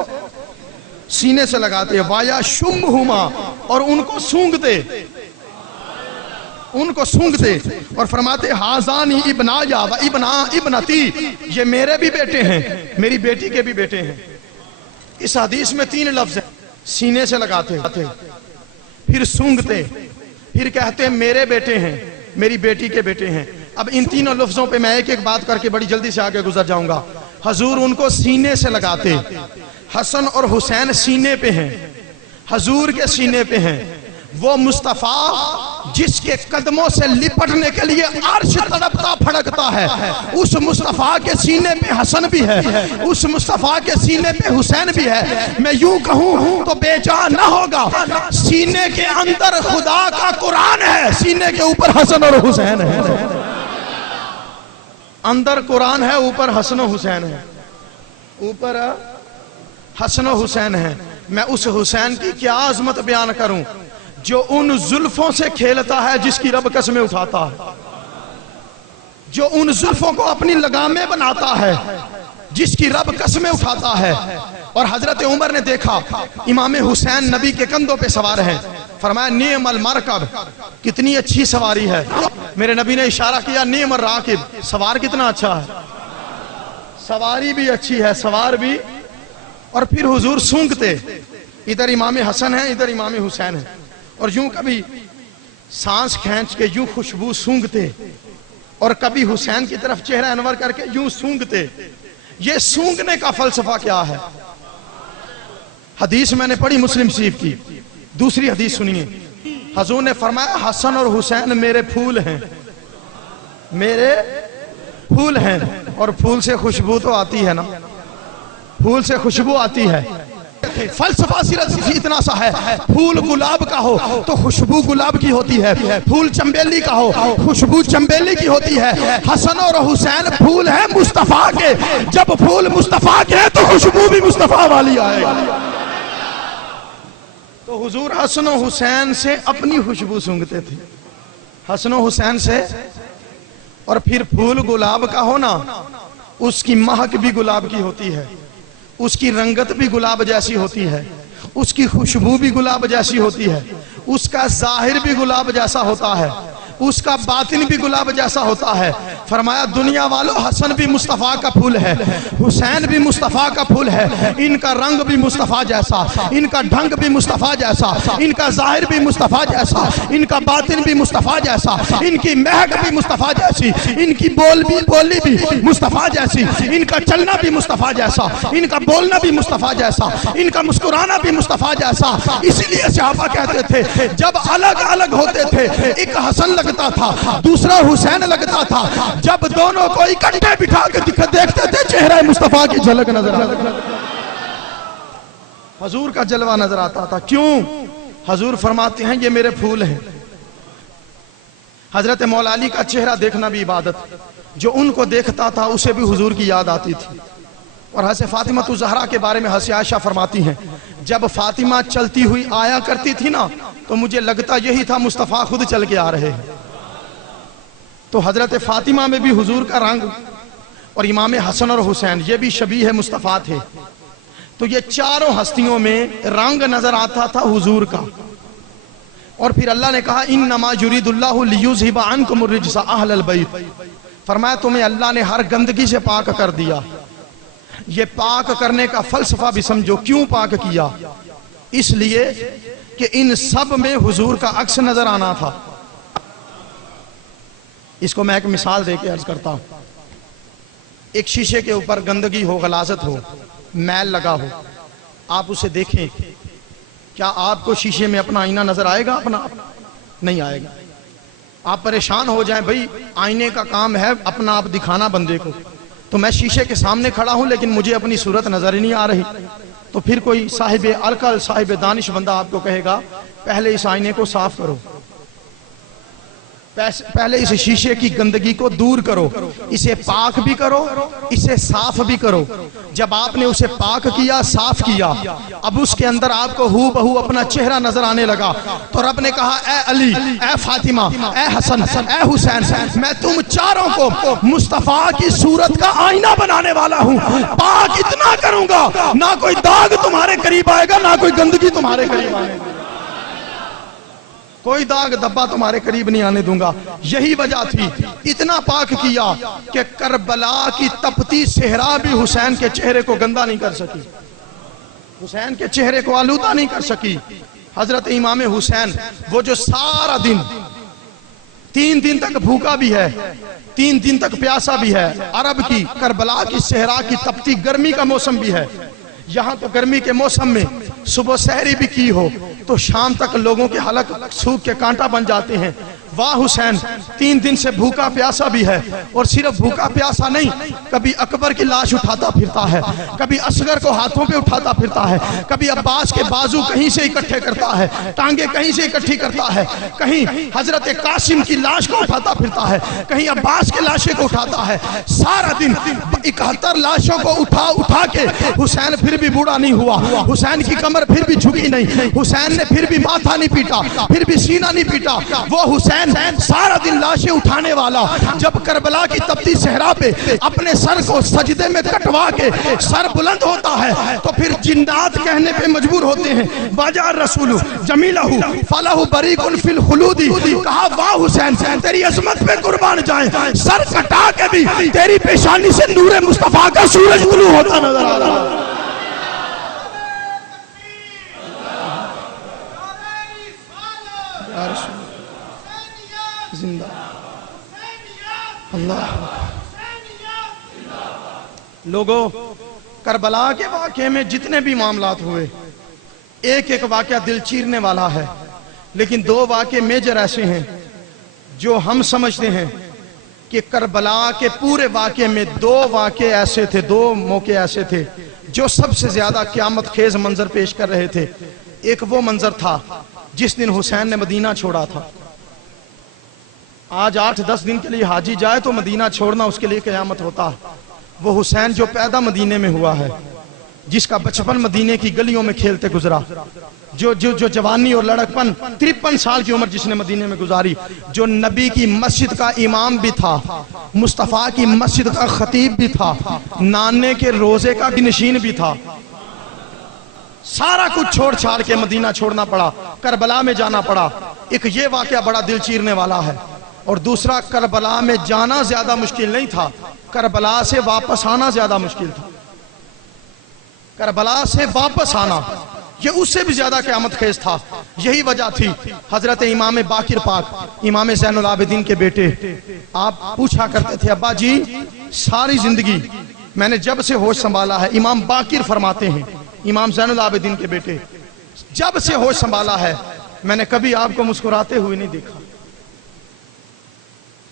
سینے سے لگاتے، وایا شمہما، اور ان کو سونگتے، ان کو سونگتے اور فرماتے ہازانی ابنایا و ابنا ابنتی، یہ میرے بھی بیٹے ہیں، میری بیٹی کے بھی بیٹے ہیں. اس حدیث میں تین لفظ ہیں، سینے سے لگاتے، پھر سونگتے، پھر کہتے میرے بیٹے ہیں، میری بیٹی کے بیٹے ہیں. اب ان تینوں لفظوں پہ میں ایک ایک بات کر کے بڑی جلدی سے آگے گزر جاؤں گا. حضور ان کو سینے سے لگاتے. حسن اور حسین سینے پہ ہیں، حضور کے سینے پہ ہیں. وہ مصطفیٰ جس کے قدموں سے لپٹنے کے لیے عرش تڑپتا پھڑکتا ہے، اس مصطفیٰ کے سینے پہ حسن بھی ہے، اس مصطفیٰ کے سینے پہ حسین بھی ہے. میں یوں کہوں تو بے جا نہ ہوگا، سینے کے اندر خدا کا قرآن ہے، سینے کے اوپر حسن اور حسین ہے. اندر قرآن ہے، اوپر حسن و حسین ہے، اوپر حسن و حسین ہے. میں اس حسین کی کیا عظمت بیان کروں جو ان زلفوں سے کھیلتا ہے جس کی رب قسمیں اٹھاتا ہے، جو ان زلفوں کو اپنی لگامیں بناتا ہے جس کی رب قسمیں اٹھاتا ہے. اور حضرت عمر نے دیکھا امام حسین نبی کے کندھوں پہ سوار ہیں، فرمایا نعم المرکب، کتنی اچھی سواری ہے. میرے نبی نے اشارہ کیا نعم الراکب، سوار کتنا اچھا ہے، سواری بھی اچھی ہے، سوار بھی. اور پھر حضور سونگتے، ادھر امام حسن ہے ادھر امام حسین ہے، اور یوں کبھی سانس کھینچ کے یوں خوشبو سونگتے، اور کبھی حسین کی طرف چہرہ انور کر کے یوں سونگتے. یہ سونگنے کا فلسفہ کیا ہے؟ حدیث میں نے پڑھی مسلم شریف کی، دوسری حدیث سنیے. حضور نے فرمایا حسن اور حسین میرے پھول ہیں، میرے پھول ہیں. اور پھول سے خوشبو تو آتی ہے نا، پھول سے خوشبو آتی ہے. فلسفہ صرف اتنا سا ہے، پھول گلاب کا ہو تو خوشبو گلاب کی ہوتی ہے، پھول چنبیلی کا ہو خوشبو چنبیلی کی ہوتی ہے. حسن اور حسین پھول ہیں مصطفیٰ کے، جب پھول مصطفیٰ کے تو خوشبو بھی مصطفیٰ والی آئے گی. تو حضور حسن و حسین سے اپنی خوشبو سونگتے تھے، حسن و حسین سے. اور پھر پھول گلاب کا ہونا، اس کی مہک بھی گلاب کی ہوتی ہے، اس کی رنگت بھی گلاب جیسی ہوتی ہے، اس کی خوشبو بھی گلاب جیسی ہوتی ہے، اس کا ظاہر بھی گلاب جیسا ہوتا ہے، اس کا باطن بھی گلاب جیسا ہوتا ہے. فرمایا دنیا والوں حسن بھی مصطفیٰ کا پھول ہے، حسین بھی مصطفیٰ کا پھول ہے. ان کا رنگ بھی مصطفیٰ جیسا، ان کا ڈھنگ بھی مصطفیٰ جیسا، ان کا ظاہر بھی مصطفیٰ جیسا، ان کا باطن بھی مصطفیٰ جیسا، ان کی مہک بھی مصطفیٰ جیسی، ان کی بولی بھی مصطفیٰ جیسی، ان کا چلنا بھی مصطفیٰ جیسا، ان کا بولنا بھی مصطفیٰ جیسا، ان کا مسکرانا بھی مصطفیٰ جیسا. اس لیے صحابہ کہتے تھے جب الگ الگ ہوتے تھے ایک حسن لگتا تھا دوسرا حسین لگتا تھا، جب دونوں کو اکٹھے بٹھا کے دیکھتے تھے چہرہ مصطفیٰ کی جھلک نظر آتی، حضور کا جلوہ نظر آتا تھا. کیوں؟ حضور فرماتے ہیں یہ میرے پھول ہیں، حضرت مولا علی کا چہرہ دیکھنا بھی عبادت، جو ان کو دیکھتا تھا اسے بھی حضور کی یاد آتی تھی۔ اور حضرت فاطمہ الزہرا کے بارے میں حضرت عائشہ فرماتی ہیں جب فاطمہ چلتی ہوئی آیا کرتی تھی نا تو مجھے لگتا یہی تھا مصطفیٰ خود چل کے آ رہے ہیں۔ تو حضرت فاطمہ میں بھی حضور کا رنگ، اور امام حسن اور حسین یہ بھی شبیہ مصطفیٰ تھے۔ تو یہ چاروں ہستیوں میں رنگ نظر آتا تھا حضور کا۔ اور پھر اللہ نے کہا انما یرید اللہ لیذھب عنکم الرجس اہل البیت، فرمایا تمہیں اللہ نے ہر گندگی سے پاک کر دیا۔ یہ پاک کرنے کا فلسفہ بھی سمجھو، کیوں پاک کیا؟ اس لیے کہ ان سب میں حضور کا عکس نظر آنا تھا۔ اس کو میں ایک مثال دے کے عرض کرتا ہوں۔ ایک شیشے کے اوپر گندگی ہو، غلاظت ہو، میل لگا ہو، آپ اسے دیکھیں، کیا آپ کو شیشے میں اپنا آئینہ نظر آئے گا؟ اپنا نہیں آئے گا۔ آپ پریشان ہو جائیں، بھئی آئینے کا کام ہے اپنا آپ دکھانا بندے کو، تو میں شیشے کے سامنے کھڑا ہوں لیکن مجھے اپنی صورت نظر ہی نہیں آ رہی، تو پھر کوئی صاحب عقل صاحب دانش بندہ آپ کو کہے گا پہلے اس آئینے کو صاف کرو، پہلے اس شیشے کی گندگی کو دور کرو، اسے پاک بھی کرو، اسے صاف بھی کرو۔ جب آپ نے اسے پاک کیا، صاف کیا، اب اس کے اندر آپ کو ہو بہو اپنا چہرہ نظر آنے لگا، تو رب نے کہا اے علی، اے فاطمہ، اے حسن، اے حسین، میں تم چاروں کو مصطفیٰ کی صورت کا آئینہ بنانے والا ہوں، پاک اتنا کروں گا نہ کوئی داغ تمہارے قریب آئے گا، نہ کوئی گندگی تمہارے قریب آئے گا، کوئی داغ دبا تمہارے قریب نہیں آنے دوں گا۔ یہی وجہ تھی اتنا پاک کیا کہ کربلا کی تپتی صحرا بھی حسین کے چہرے کو گندا نہیں کر سکی، حسین کے چہرے کو آلودہ نہیں کر سکی۔ حضرت امام حسین وہ جو سارا دن 3 دن تک بھوکا بھی ہے، 3 دن تک پیاسا بھی ہے، عرب کی کربلا کی صحرا کی تپتی گرمی کا موسم بھی ہے، یہاں تو گرمی کے موسم میں صبح سحری بھی کی ہو تو شام تک لوگوں کے حلق سوکھ کے کانٹا بن جاتے ہیں۔ واہ حسین 3 دن سے بھوکا پیاسا بھی ہے، اور صرف بھوکا پیاسا نہیں، کبھی اکبر کی لاش اٹھاتا پھرتا ہے، کبھی اصغر کو ہاتھوں پہ اٹھاتا پھرتا ہے، کبھی عباس کے بازو کہیں سے اکٹھے کرتا ہے، ٹانگیں کہیں سے اکٹھی کرتا ہے، کہیں حضرت قاسم کی لاش کو اٹھاتا پھرتا ہے، کہیں عباس کے لاشیں کو اٹھاتا ہے۔ سارا دن 71 لاشوں کو اٹھا کے حسین پھر بھی بوڑھا نہیں ہوا، حسین کی کمر پھر بھی جھکی نہیں، حسین نے پھر بھی ماتھا نہیں پیٹا، پھر بھی سینہ نہیں پیٹا۔ وہ حسین سارا دن لاشیں اٹھانے والا جب کربلا کی تپتی صحرا پہ اپنے سر کو سجدے میں کٹوا کے سر بلند ہوتا ہے تو پھر جنات کہنے پہ مجبور ہوتے ہیں واجہ الرسول جمیلہ فالہ بریق فی الخلود، کہا واہ حسین تیری عظمت پہ قربان جائیں، سر کٹا کے بھی تیری پیشانی سے نور مصطفیٰ کا سورج طلوع ہوتا نظر آ رہا ہے۔ زندہ اللہ لوگوں، کربلا کے واقعے میں جتنے بھی معاملات ہوئے، ایک ایک واقعہ دل چیرنے والا ہے، لیکن 2 واقعے میجر ایسے ہیں جو ہم سمجھتے ہیں کہ کربلا کے پورے واقعے میں 2 واقعے ایسے تھے، 2 موقع ایسے تھے جو سب سے زیادہ قیامت خیز منظر پیش کر رہے تھے۔ ایک وہ منظر تھا جس دن حسین نے مدینہ چھوڑا تھا۔ آج 8-10 دن کے لیے حاجی جائے تو مدینہ چھوڑنا اس کے لیے قیامت ہوتا ہے۔ وہ حسین جو پیدا مدینے میں ہوا ہے، جس کا بچپن مدینے کی گلیوں میں کھیلتے گزرا، جو جوانی اور لڑکپن 53 سال کی عمر جس نے مدینے میں گزاری، جو نبی کی مسجد کا امام بھی تھا، مصطفیٰ کی مسجد کا خطیب بھی تھا، نانے کے روزے کا بھی نشین بھی تھا، سارا کچھ چھوڑ چھاڑ کے مدینہ چھوڑنا پڑا، کربلا میں جانا پڑا۔ ایک یہ واقعہ بڑا دل چیرنے والا ہے، اور دوسرا کربلا میں جانا زیادہ مشکل نہیں تھا، کربلا سے واپس آنا زیادہ مشکل تھا۔ کربلا سے واپس آنا یہ اس سے بھی زیادہ قیامت خیز تھا۔ یہی وجہ تھی حضرت امام باقر پاک، امام زین العابدین کے بیٹے، آپ پوچھا کرتے تھے ابا جی ساری زندگی میں نے جب سے ہوش سنبھالا ہے، امام باقر فرماتے ہیں، امام زین العابدین کے بیٹے، جب سے ہوش سنبھالا ہے میں نے کبھی آپ کو مسکراتے ہوئے نہیں دیکھا۔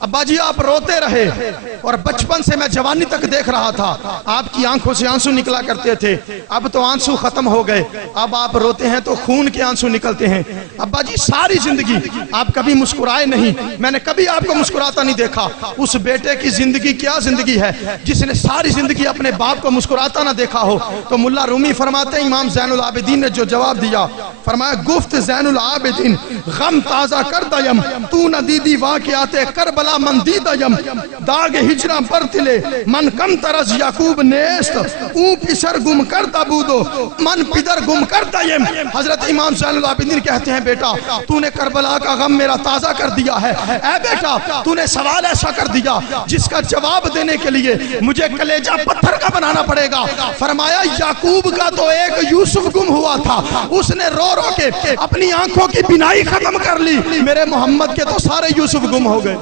ابا جی آپ روتے رہے اور بچپن سے میں جوانی تک دیکھ رہا تھا آپ کی آنکھوں سے آنسو نکلا کرتے تھے، اب تو آنسو ختم ہو گئے، اب آپ روتے ہیں تو خون کے آنسو نکلتے ہیں۔ ابا جی ساری زندگی آپ کبھی مسکرائے نہیں، میں نے کبھی آپ کو مسکراتا نہیں دیکھا۔ اس بیٹے کی زندگی کیا زندگی ہے جس نے ساری زندگی اپنے باپ کو مسکراتا نہ دیکھا ہو؟ تو ملا رومی فرماتے ہیں امام زین العابدین نے جو جواب دیا، فرمایا گفت زین العابدین غم تازہ کر دیم تو نہ دیدی واقعات کربلا من دیدیم داغ ہجرہ برتلے من کم ترز یعقوب نیست اون پسر گم کرتا بودو من پدر گم کرتا یم۔ حضرت امام زین العابدین کہتے ہیں بیٹا تو نے کربلا کا غم میرا تازہ کر دیا ہے، اے بیٹا تو نے سوال ایسا کر دیا جس کا جواب دینے کے لیے مجھے کلیجہ پتھر کا بنانا پڑے گا۔ فرمایا یعقوب کا تو ایک یوسف گم ہوا تھا، اس نے رو رو کے اپنی آنکھوں کی بینائی ختم کر لی، میرے محمد کے تو سارے یوسف گم ہو گئے،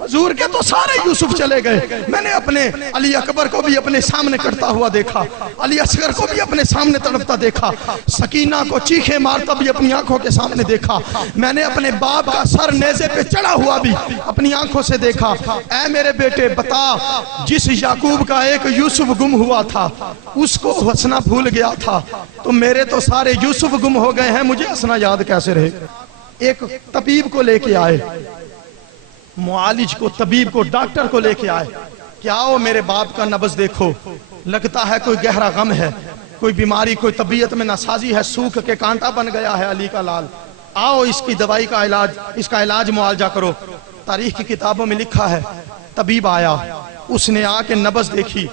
حضور کے تو سارے یوسف چلے گئے۔ میں نے اپنے علی اکبر کو بھی اپنے سامنے کرتا ہوا دیکھا، علی اصغر کو بھی اپنے سامنے تڑپتا دیکھا، سکینہ کو چیخے مارتا بھی اپنی آنکھوں کے سامنے دیکھا، میں نے اپنے باپ کا سر نیزے پہ چڑھا ہوا بھی اپنی آنکھوں سے دیکھا۔ اے میرے بیٹے بتا، جس یعقوب کا ایک یوسف گم ہوا تھا اس کو ہنسنا بھول گیا تھا، تو میرے تو سارے یوسف گم ہو گئے ہیں، مجھے ہنسنا یاد کیسے رہے؟ ایک طبیب کو لے کے آئے، معالج کو، طبیب کو، ڈاکٹر کو لے کے آئے کہ آؤ میرے باپ کا نبض دیکھو، لگتا ہے کوئی گہرا غم ہے، کوئی بیماری، کوئی طبیعت میں ناسازی ہے، سوکھ کے کانٹا بن گیا ہے علی کا لال، آؤ اس کی دوائی کا علاج، اس کا علاج معالجہ کرو۔ تاریخ کی کتابوں میں لکھا ہے طبیب آیا، اس نے آ کے نبض دیکھی،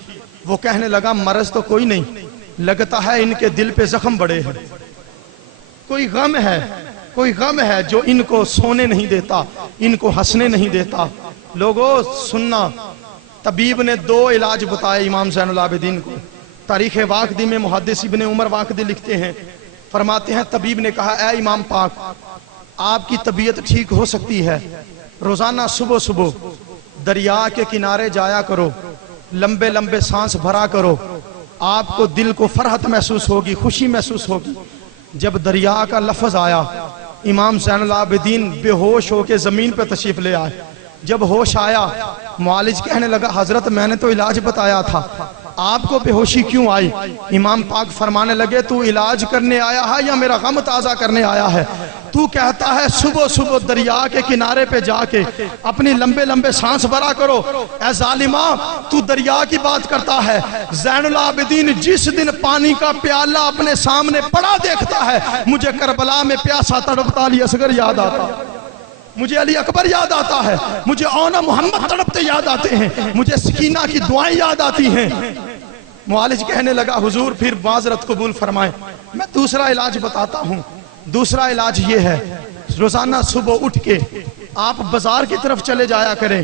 وہ کہنے لگا مرض تو کوئی نہیں، لگتا ہے ان کے دل پہ زخم بڑے ہیں، کوئی غم ہے، کوئی غم ہے جو ان کو سونے نہیں دیتا، ان کو ہنسنے نہیں دیتا۔ لوگوں سننا، طبیب نے دو علاج بتائے امام زین العابدین کو۔ تاریخ واقدی میں محدث ابن عمر واقدی لکھتے ہیں، فرماتے ہیں طبیب نے کہا اے امام پاک آپ کی طبیعت ٹھیک ہو سکتی ہے، روزانہ صبح صبح دریا کے کنارے جایا کرو، لمبے لمبے سانس بھرا کرو، آپ کو دل کو فرحت محسوس ہوگی، خوشی محسوس ہوگی۔ جب دریا کا لفظ آیا امام زین العابدین بے ہوش ہو کے زمین پہ تشریف لے آئے۔ جب ہوش آیا معالج کہنے لگا حضرت میں نے تو علاج بتایا تھا، آپ کو بے ہوشی کیوں آئی؟ امام پاک فرمانے لگے تو علاج کرنے آیا ہے یا میرا غم تازہ کرنے آیا ہے؟ تو کہتا ہے صبح صبح دریا کے کنارے پہ جا کے اپنی لمبے لمبے سانس بھرا کرو، اے ظالمہ تو دریا کی بات کرتا ہے۔ زین العابدین جس دن پانی کا پیالہ اپنے سامنے پڑا دیکھتا ہے مجھے کربلا میں پیاسا تڑپتا علی اصغر یاد آتا، مجھے علی اکبر یاد آتا ہے، مجھے اونا محمد تڑپتے یاد آتے ہیں، مجھے سکینہ کی دعائیں یاد آتی ہیں۔ معالج کہنے لگا حضور پھر معذرت قبول فرمائیں، میں دوسرا علاج بتاتا ہوں۔ دوسرا علاج یہ ہے روزانہ صبح اٹھ کے آپ بازار کی طرف چلے جایا کریں۔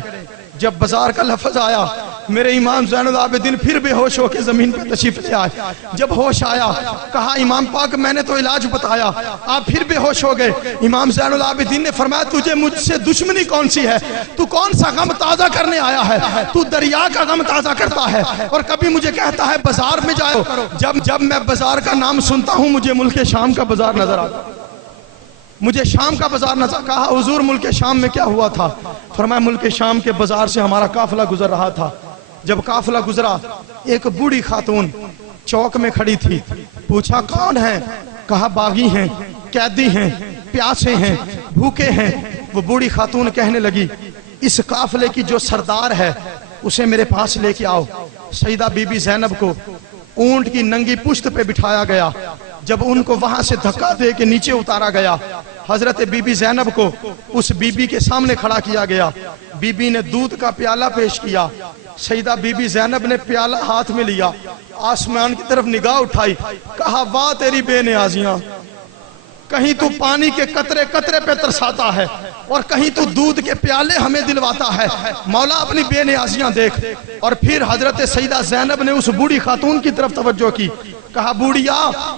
جب بازار کا لفظ آیا میرے امام زین العابدین پھر بے ہوش ہو کے زمین پہ تشریف لے آئے۔ جب ہوش آیا کہا امام پاک میں نے تو علاج بتایا، آپ پھر بے ہوش ہو گئے۔ امام زین العابدین نے فرمایا تجھے مجھ سے دشمنی کون سی ہے؟ تو کون سا غم تازہ کرنے آیا ہے؟ تو دریا کا غم تازہ کرتا ہے اور کبھی مجھے کہتا ہے بازار میں جاؤ۔ جب میں بازار کا نام سنتا ہوں مجھے ملک شام کا بازار نظر آتا، مجھے شام کا بازار نظر۔ کہا حضور ملک شام میں کیا ہوا تھا؟ فرمایا ملک شام کے بازار سے ہمارا قافلہ گزر رہا تھا، جب قافلہ گزرا ایک بوڑھی خاتون چوک میں کھڑی تھی، پوچھا کون ہیں؟ کہا باغی ہیں، قیدی ہیں، پیاسے ہیں، بھوکے ہیں۔ وہ بوڑھی خاتون کہنے لگی اس قافلے کی جو سردار ہے اسے میرے پاس لے کے آؤ۔ سیدہ بی بی زینب کو اونٹ کی ننگی پشت پہ بٹھایا گیا، جب ان کو وہاں سے دھکا دے کے نیچے اتارا گیا، حضرت بی بی زینب کو اس بی بی کے سامنے کھڑا کیا گیا، بی بی نے دودھ کا پیالہ پیش کیا، سیدہ بی بی زینب نے پیالہ ہاتھ میں لیا، آسمان کی طرف نگاہ اٹھائی، کہا واہ تیری بے نیازیاں، کہیں تو پانی کے قطرے قطرے پہ ترساتا ہے اور کہیں تو دودھ کے پیالے ہمیں دلواتا ہے، مولا اپنی بے نیازیاں دیکھ۔ اور پھر حضرت سیدہ زینب نے اس بوڑھی خاتون کی طرف توجہ کی، کہا بوڑھیا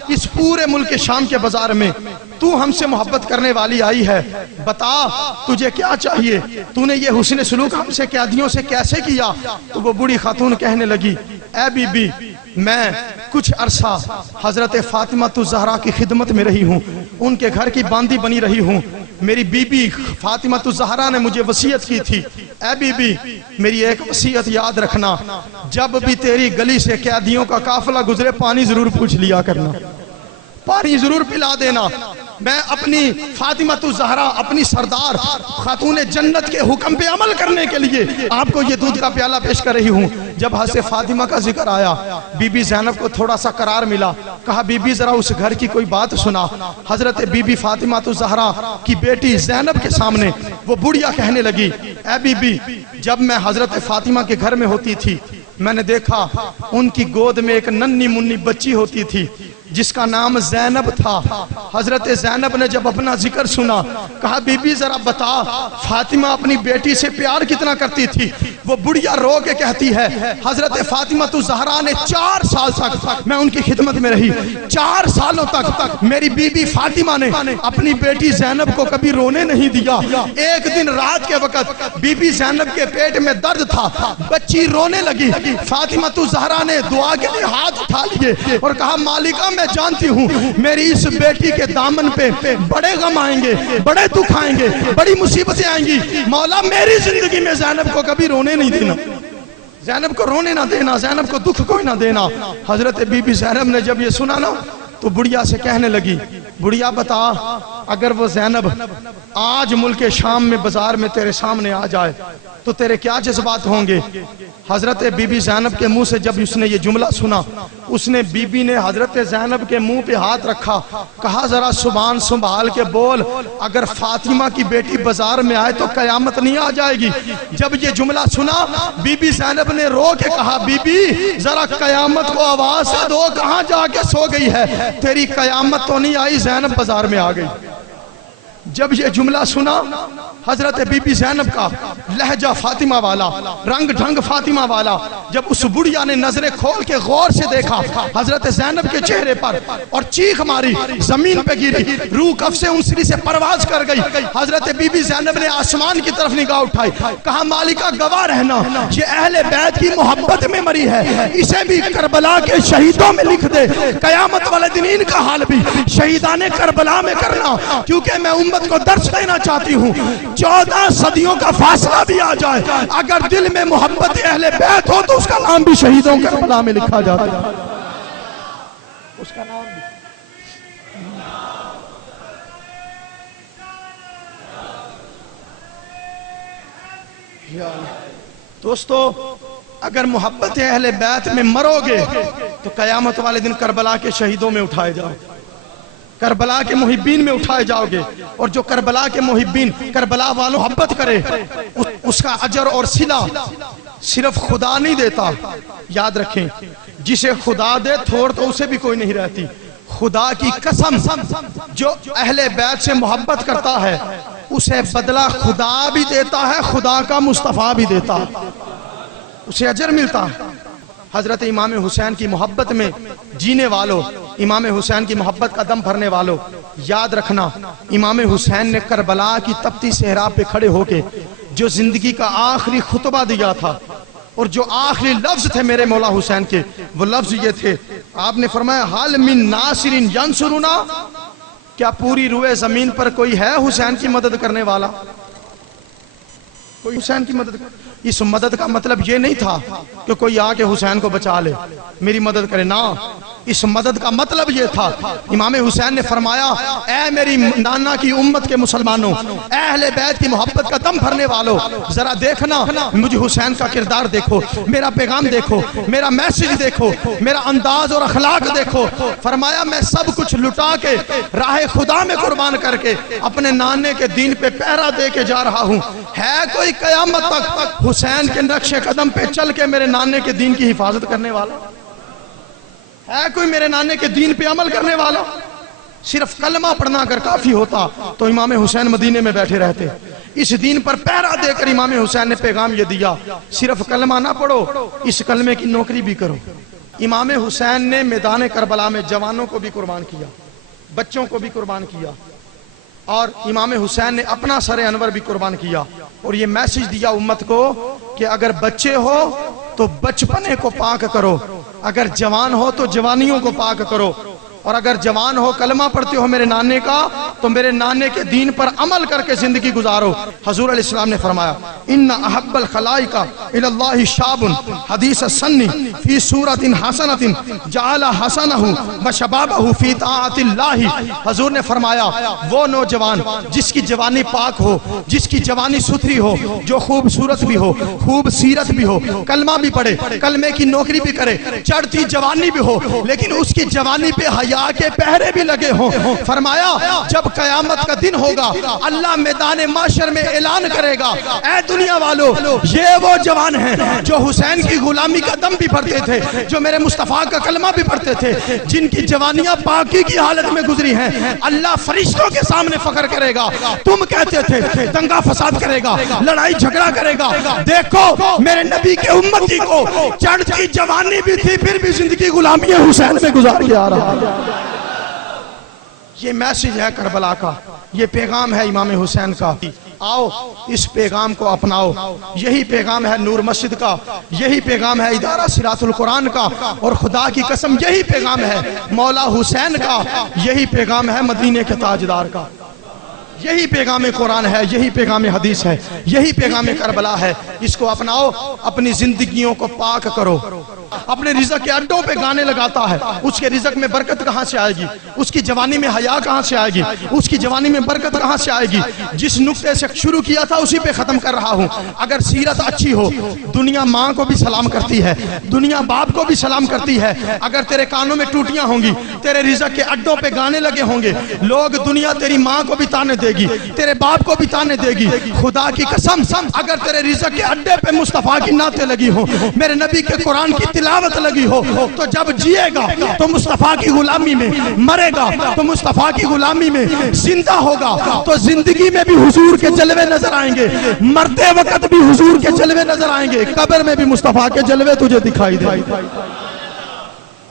اس پورے ملک شام کے بازار میں تو ہم سے محبت کرنے والی آئی ہے، بتا تجھے کیا چاہیے؟ تو نے یہ حسن سلوک ہم سے قیدیوں سے کیسے کیا؟ تو وہ بوڑھی خاتون کہنے لگی اے بی بی میں کچھ عرصہ حضرت فاطمہ الزہرا کی خدمت میں رہی ہوں، ان کے گھر کی باندی بنی رہی ہوں، میری بی بی فاطمہ الزہرا نے مجھے وصیت کی تھی، اے بی بی میری ایک وصیت یاد رکھنا، جب بھی تیری گلی سے قیدیوں کا قافلہ گزرے پانی ضرور پوچھ لیا کرنا، پانی ضرور پلا دینا۔ میں اپنی فاطمہ الزہرا اپنی سردار خاتون جنت کے حکم پہ عمل کرنے کے لیے آپ کو یہ دودھ کا پیالہ پیش کر رہی ہوں۔ جب حضرت فاطمہ کا ذکر آیا بی بی زینب کو تھوڑا سا قرار ملا، کہا بی بی ذرا اس گھر کی کوئی بات سنا۔ حضرت بی بی فاطمہ الزہرا کی بیٹی زینب کے سامنے وہ بڑھیا کہنے لگی، اے بی بی جب میں حضرت فاطمہ کے گھر میں ہوتی تھی میں نے دیکھا ان کی گود میں ایک ننھی منی بچی ہوتی تھی جس کا نام زینب تھا۔ حضرت زینب نے جب اپنا ذکر سنا کہا بی بی ذرا بتا فاطمہ اپنی بیٹی سے پیار کتنا کرتی تھی۔ وہ بڑھیا رو کے کہتی ہے حضرت فاطمہ الزہرا نے 4 سال تک میں ان کی خدمت میں رہی، 4 سالوں تک میری بی بی فاطمہ نے اپنی بیٹی زینب کو کبھی رونے نہیں دیا۔ ایک دن رات کے وقت بی بی زینب کے پیٹ میں درد تھا، بچی رونے لگی، فاطمہ الزہرا نے دعا کے لیے ہاتھ اٹھا لیے اور کہا مالکہ میں جانتی ہوں میری اس بیٹی کے دامن پہ بڑے غم آئیں گے، بڑے دکھ آئیں گے، بڑی مصیبتیں آئیں گی، مولا میری زندگی میں زینب کو کبھی رونے نہیں دینا، زینب کو رونے نہ دینا، زینب کو دکھ کوئی نہ دینا۔ حضرت بی بی زینب نے جب یہ سنا نا تو بڑھیا سے کہنے لگی، بڑھیا بتا اگر وہ زینب آج ملک شام میں بازار میں تیرے سامنے آ جائے تو تیرے کیا جذبات ہوں گے؟ حضرت بی بی زینب کے منہ سے جب اس نے یہ جملہ سنا اس نے بی بی نے حضرت زینب کے منہ پہ ہاتھ رکھا، کہا ذرا زبان سنبھال کے بول، اگر فاطمہ کی بیٹی بازار میں آئے تو قیامت نہیں آ جائے گی۔ جب یہ جملہ سنا بی بی زینب نے رو کے کہا بی بی ذرا قیامت کو آواز دو، کہاں جا کے سو گئی ہے؟ تیری قیامت تو نہیں آئی، زینب بازار میں آ گئی۔ جب یہ جملہ سنا حضرت بی بی زینب کا لہجہ فاطمہ والا، رنگ ڈھنگ فاطمہ والا، جب اس بڑھیا نے نظریں کھول کے غور سے دیکھا حضرت زینب کے چہرے پر اور چیخ ماری، زمین پہ گری، روح کف سے انسری سے پرواز کر گئی۔ حضرت بی بی زینب نے آسمان کی طرف نگاہ اٹھائی، کہا مالکہ گواہ رہنا یہ اہل بیت کی محبت میں مری ہے، اسے بھی کربلا کے شہیدوں میں لکھ دے، قیامت والے دن ان کا حال بھی شہیدان کربلا میں کرنا، کیونکہ میں امت کو درس دینا چاہتی ہوں 14 صدیوں کا فاصلہ بھی آ جائے اگر دل میں محبت اہل بیت ہو تو اس کا نام بھی شہیدوں کربلا میں لکھا جاتا ہے، اس کا نام بھی۔ دوستو اگر محبت اہل بیت میں مرو گے تو قیامت والے دن کربلا کے شہیدوں میں اٹھائے جاؤ، کربلا کے محبین میں اٹھائے جاؤ گے، اور جو کربلا کے محبین کربلا والوں محبت کرے اس کا اجر اور صلہ صرف خدا نہیں دیتا، یاد رکھیں جسے خدا دے تھوڑ تو اسے بھی کوئی نہیں رہتی۔ خدا کی قسم جو اہل بیت سے محبت کرتا ہے اسے بدلہ خدا بھی دیتا ہے، خدا کا مصطفیٰ بھی دیتا ہے، اسے اجر ملتا ہے۔ حضرت امام حسین کی محبت میں جینے والوں، امام حسین کی محبت کا دم بھرنے والوں، یاد رکھنا امام حسین نے کربلا کی تپتی صحرا پہ کھڑے ہو کے جو زندگی کا آخری خطبہ دیا تھا اور جو آخری لفظ تھے میرے مولا حسین کے، وہ لفظ یہ تھے، آپ نے فرمایا حال من ناصر ینصرنا، کیا پوری روئے زمین پر کوئی ہے حسین کی مدد کرنے والا؟ کوئی حسین کی مدد کرنے؟ اس مدد کا مطلب یہ نہیں تھا کہ کوئی آ کے حسین کو بچا لے میری مدد کرے، نہ، اس مدد کا مطلب یہ تھا امام حسین نے فرمایا اے میری نانا کی امت کے مسلمانوں، اے اہل بیت کی محبت کا دم بھرنے والوں، ذرا دیکھنا مجھے حسین کا کردار دیکھو، میرا پیغام دیکھو، میرا میسج دیکھو، میرا انداز اور اخلاق دیکھو۔ فرمایا میں سب کچھ لٹا کے راہ خدا میں قربان کر کے اپنے نانے کے دین پہ پہرا دے کے جا رہا ہوں، ہے کوئی قیامت تک حسین کے نقش قدم پہ چل کے میرے نانے کے دین کی حفاظت کرنے والا؟ ہے کوئی میرے نانے کے دین پہ عمل کرنے والا؟ صرف کلمہ پڑھنا اگر کافی ہوتا تو امام حسین مدینے میں بیٹھے رہتے۔ اس دین پر پہرا دے کر امام حسین نے پیغام یہ دیا، صرف کلمہ نہ پڑھو، اس کلمے کی نوکری بھی کرو۔ امام حسین نے میدان کربلا میں جوانوں کو بھی قربان کیا، بچوں کو بھی قربان کیا، اور امام حسین نے اپنا سر انور بھی قربان کیا، اور یہ میسج دیا امت کو کہ اگر بچے ہو تو بچپنے کو پاک کرو، اگر جوان ہو تو جوانیوں کو پاک کرو، اور اگر جوان ہو کلمہ پڑھتے ہو میرے نانے کا تو میرے نانے کے دین پر عمل کر کے زندگی گزارو۔ حضور علیہ السلام نے فرمایا ان احب الخلائق الی اللہ شاب حدیث السن فی صورت حسنۃ جعل حسنہ وشبابہ فی طاعت اللہ۔ حضور نے فرمایا وہ نوجوان جس کی جوانی پاک ہو، جس کی جوانی ستھری ہو، جو خوبصورت بھی ہو، خوب سیرت بھی ہو، کلمہ بھی پڑھے، کلمے کی نوکری بھی کرے، چڑھتی جوانی بھی ہو، لیکن اس کی جوانی پہ حیا کے پہرے بھی لگے ہوں۔ فرمایا جب قیامت کا دن ہوگا اللہ میدان معاشر میں اعلان کرے گا اے دنیا والو یہ وہ جوان ہیں جو حسین کی غلامی کا دم بھی پڑھتے تھے، جو میرے مصطفیٰ کا کلمہ بھی پڑھتے تھے، جن کی جوانیاں پاکی کی حالت میں گزری ہیں، اللہ فرشتوں کے سامنے فخر کرے گا تم کہتے تھے دنگا فساد کرے گا، لڑائی جھگڑا کرے گا، دیکھو میرے نبی کے امتی کو چڑھتی جوانی بھی تھی پھر بھی زندگی غلامی حسین میں گزار کے آ رہا۔ یہ میسیج ہے کربلا کا، یہ پیغام ہے امام حسین کا، آؤ اس پیغام کو اپناؤ۔ یہی پیغام ہے نور مسجد کا، یہی پیغام ہے ادارہ صراط القرآن کا، اور خدا کی قسم یہی پیغام ہے مولا حسین کا، یہی پیغام ہے مدینے کے تاجدار کا، یہی پیغام قرآن ہے، یہی پیغام حدیث ہے، یہی پیغام کربلا ہے۔ اس کو اپناؤ، اپنی زندگیوں کو پاک کرو۔ اپنے رزق کے اڈوں پہ گانے لگاتا ہے، اس کے رزق میں برکت کہاں سے آئے گی؟ اس کی جوانی میں حیا کہاں سے آئے گی؟ اس کی جوانی میں برکت کہاں سے آئے گی؟ جس نقطے سے شروع کیا تھا اسی پہ ختم کر رہا ہوں۔ اگر سیرت اچھی ہو دنیا ماں کو بھی سلام کرتی ہے، دنیا باپ کو بھی سلام کرتی ہے۔ اگر تیرے کانوں میں ٹوٹیاں ہوں گی، تیرے رزق کے اڈوں پہ گانے لگے ہوں گے، لوگ دنیا تیری ماں کو بھی تانے دے گی، تیرے باپ کو بھی تانے دے گی۔ خدا کی قسم اگر تیرے رزق کے اڈے پہ مصطفیٰ کی نعتیں لگی ہوں، میرے نبی کے قرآن کی تلاوت لگی ہو، تو جب جیے گا تو مصطفیٰ کی غلامی میں، مرے گا تو مصطفیٰ کی غلامی میں، زندہ ہوگا تو زندگی میں بھی حضور کے جلوے نظر آئیں گے، مرتے وقت بھی حضور کے جلوے نظر آئیں گے، قبر میں بھی مصطفیٰ کے جلوے تجھے دکھائی دے۔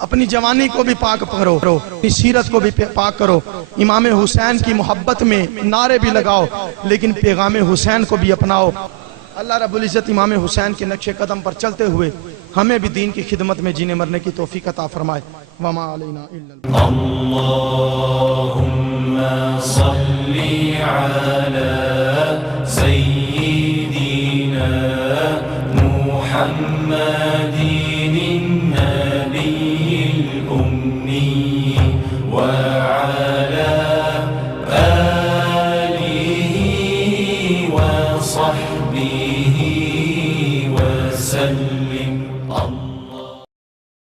اپنی جوانی کو بھی پاک کرو، اپنی سیرت کو بھی پاک کرو، امام حسین کی محبت میں نعرے بھی لگاؤ، لیکن پیغام حسین کو بھی اپناؤ۔ اللہ رب العزت امام حسین کے نقش قدم پر چلتے ہوئے ہمیں بھی دین کی خدمت میں جینے مرنے کی توفیق عطا فرمائے۔ وما علینا الا اللہم صلی علی سیدنا محمد